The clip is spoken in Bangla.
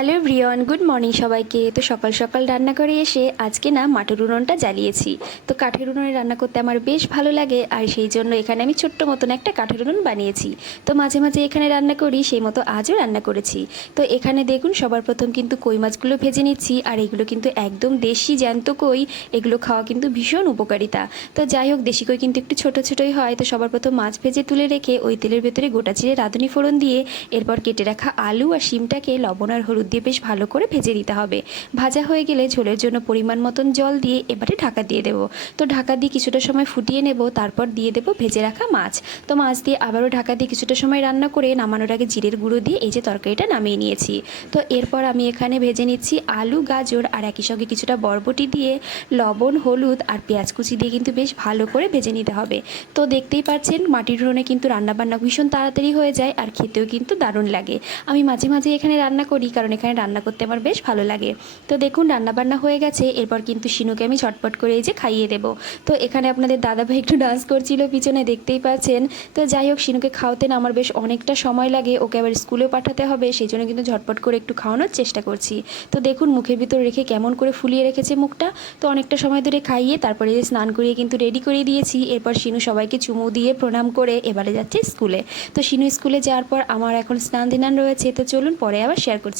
হ্যালো এভরিওয়ান, গুড মর্নিং সবাইকে। তো সকাল সকাল রান্না করে এসে আজকে না মাটির উনুনটা জ্বালিয়েছি। তো কাঠের উনুনে রান্না করতে আমার বেশ ভালো লাগে, আর সেই জন্য এখানে আমি ছোট্ট মতন একটা কাঠের উনুন বানিয়েছি। তো মাঝে মাঝে এখানে রান্না করি, সেই মতো আজও রান্না করেছি। তো এখানে দেখুন সবার প্রথম কিন্তু কই মাছগুলো ভেজে নিচ্ছি, আর এগুলো কিন্তু একদম দেশি জ্যান্ত কই। এগুলো খাওয়া কিন্তু ভীষণ উপকারিতা। তো যাই হোক, দেশি কই কিন্তু একটু ছোটো ছোটোই হয়। তো সবার প্রথম মাছ ভেজে তুলে রেখে ওই তেলের ভেতরে গোটা জিরে রাঁধুনি ফোড়ন দিয়ে এরপর কেটে রাখা আলু আর শিমটাকে লবণ আর হলুদ দিয়ে বেশ ভালো করে ভেজে নিতে হবে। ভাজা হয়ে গেলে ঝোলের জন্য পরিমাণ মতন জল দিয়ে এবারে ঢাকা দিয়ে দেবো। তো ঢাকা দিয়ে কিছুটা সময় ফুটিয়ে নেব, তারপর দিয়ে দেবো ভেজে রাখা মাছ। তো মাছ দিয়ে আবারও ঢাকা দিয়ে কিছুটা সময় রান্না করে নামানোর আগে জিরের গুঁড়ো দিয়ে এই যে তরকারিটা নামিয়ে নিয়েছি। তো এরপর আমি এখানে ভেজে নিচ্ছি আলু, গাজর আর একই সঙ্গে কিছুটা বরবটি দিয়ে লবণ, হলুদ আর পেঁয়াজ কুচি দিয়ে কিন্তু বেশ ভালো করে ভেজে নিতে হবে। তো দেখতেই পাচ্ছেন মাটির উনুনে কিন্তু রান্নাবান্না ভীষণ তাড়াতাড়ি হয়ে যায়, আর খেতেও কিন্তু দারুণ লাগে। আমি মাঝে মাঝে এখানে রান্না করি, কারণ এখানে রান্না করতে আমার বেশ ভালো লাগে। তো দেখুন রান্নাবান্না হয়ে গেছে, এরপর কিন্তু শিনুকে আমি ঝটপট করে এই যে খাইয়ে দেবো। তো এখানে আপনাদের দাদাভাই একটু ডান্স করছিল পিছনে, দেখতেই পাচ্ছেন। তো যাই হোক, শিনুকে খাওয়াতে না আমার বেশ অনেকটা সময় লাগে, ওকে আবার স্কুলেও পাঠাতে হবে, সেই জন্য কিন্তু ঝটপট করে একটু খাওয়ানোর চেষ্টা করছি। তো দেখুন মুখের ভিতর রেখে কেমন করে ফুলিয়ে রেখেছে মুখটা। তো অনেকটা সময় ধরে খাইয়ে তারপরে স্নান করিয়ে কিন্তু রেডি করে দিয়েছি। এরপর শিনু সবাইকে চুমু দিয়ে প্রণাম করে এবারে যাচ্ছে স্কুলে। তো শিনু স্কুলে যাওয়ার পর আমার এখন স্নান ধিনান রয়েছে, তো চলুন পরে আবার শেয়ার করছি।